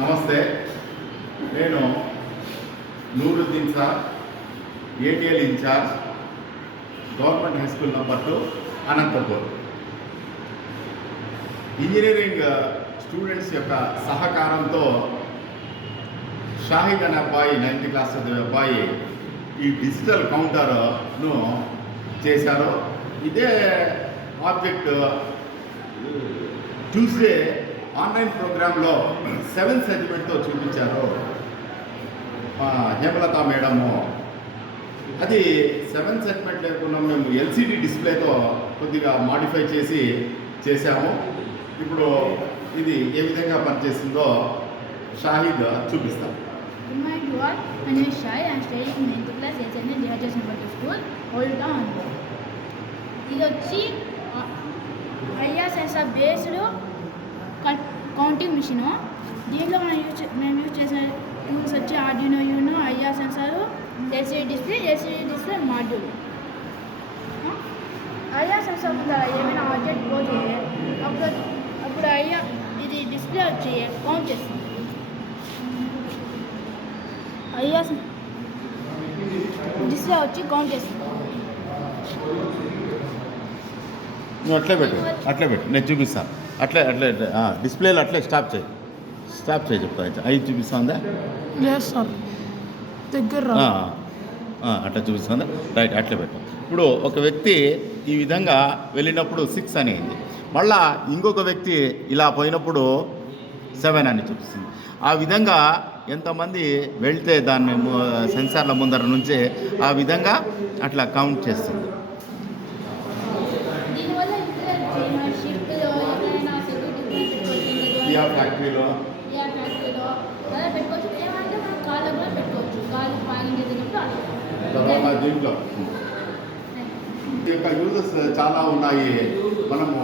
నమస్తే, నేను Nooruddin sir, ATL incharge, government high school number 2, Anantapur. Engineering students యొక్క సహకారంతో షాహిద్ అనే అబ్బాయి 9th క్లాస్ చదివే అబ్బాయి ఈ డిజిటల్ కౌంటర్ను చేశారు. ఇదే ఆబ్జెక్ట్ ట్యూస్డే ఆన్లైన్ ప్రోగ్రాంలో 7th సెగ్మెంట్తో చూపించారు హేమలత మేడము. అది 7th సెగ్మెంట్ లేకుండా మేము ఎల్సిడి డిస్ప్లేతో కొద్దిగా మాడిఫై చేసాము. ఇప్పుడు ఇది ఏ విధంగా పనిచేస్తుందో షాహిద్ చూపిస్తాం. Good morning to all. My name is Shai. I am studying in 9th class SNN Jehajaz Number 2 School, Old Town. ఇది వచ్చి IR sensor based counting machine. దీంట్లో మేము యూజ్ చేసే టూల్స్ వచ్చి Arduino Uno, IR sensor, LCD display module. IR sensor ముందర ఏమైనా object పోతే అప్పుడు ఐఆర్ ఇది డిస్ప్లే వచ్చి కౌంట్ చేస్తుంది. ఐఆర్ డిస్ప్లే వచ్చి కౌంట్ చేస్తుంది. నువ్వు అట్లే పెట్టు, నేను చూపిస్తాను. అట్లే డిస్ప్లేలో అట్లే స్టాప్ చేయి చెప్తా. అవి చూపిస్తుందా? సార్ దగ్గర అట్లా చూపిస్తుందా? రైట్, అట్లే పెట్టు. ఇప్పుడు ఒక వ్యక్తి ఈ విధంగా వెళ్ళినప్పుడు 6 అనేది, మళ్ళా ఇంకొక వ్యక్తి ఇలా పోయినప్పుడు 7 అని చూపిస్తుంది. ఆ విధంగా ఎంతమంది వెళ్తే దాన్ని సెన్సార్ల ముందర నుంచే ఆ విధంగా అట్లా కౌంట్ చేస్తుంది. ఫ్యాక్టరీలో తర్వాత దీంట్లో ఈ యొక్క యూజెస్ చాలా ఉన్నాయి. మనము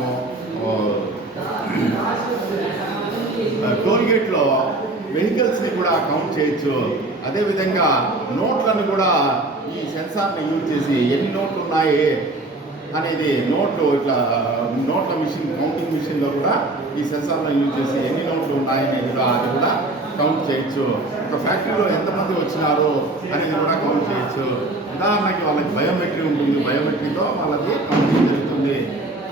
టోల్గేట్లో వెహికల్స్ని కూడా కౌంట్ చేయొచ్చు. అదేవిధంగా నోట్లను కూడా ఈ సెన్సార్ని యూజ్ చేసి ఎన్ని నోట్లు ఉన్నాయి అనేది ఇట్లా నోట్ల మిషన్, కౌంటింగ్ మిషన్లో కూడా ఈ సెన్సార్ను యూజ్ చేసి ఎన్ని నోట్లు ఉన్నాయనేది అది కూడా కౌంట్ చేయొచ్చు. ఒక ఫ్యాక్టరీలో ఎంతమంది వచ్చినారు అనేది కూడా కౌంట్ చేయొచ్చు. ఉదాహరణకి వాళ్ళకి బయోమెట్రీ ఉంటుంది, బయోమెట్రీతో వాళ్ళకి కౌంటింగ్ జరుగుతుంది.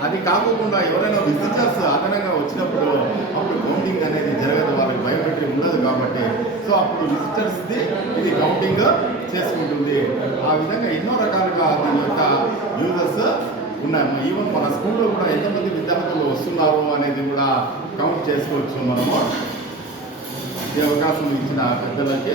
అది కాకుండా ఎవరైనా విజిటర్స్ అదనంగా వచ్చినప్పుడు అప్పుడు కౌంటింగ్ అనేది జరగదు, వాళ్ళకి బయోమెట్రీ ఉండదు కాబట్టి. సో అప్పుడు విజిటర్స్ది ఇది కౌంటింగ్ చేసుకుంటుంది. ఆ విధంగా ఎన్నో రకాలుగా దాని యొక్క యూజర్స్ ఉన్నాయి. ఈవెన్ మన స్కూల్లో కూడా ఎంతమంది విద్యార్థులు వస్తున్నారు అనేది కూడా కౌంట్ చేసుకోవచ్చు మనము. ఈ అవకాశం ఇచ్చిన పెద్దలకి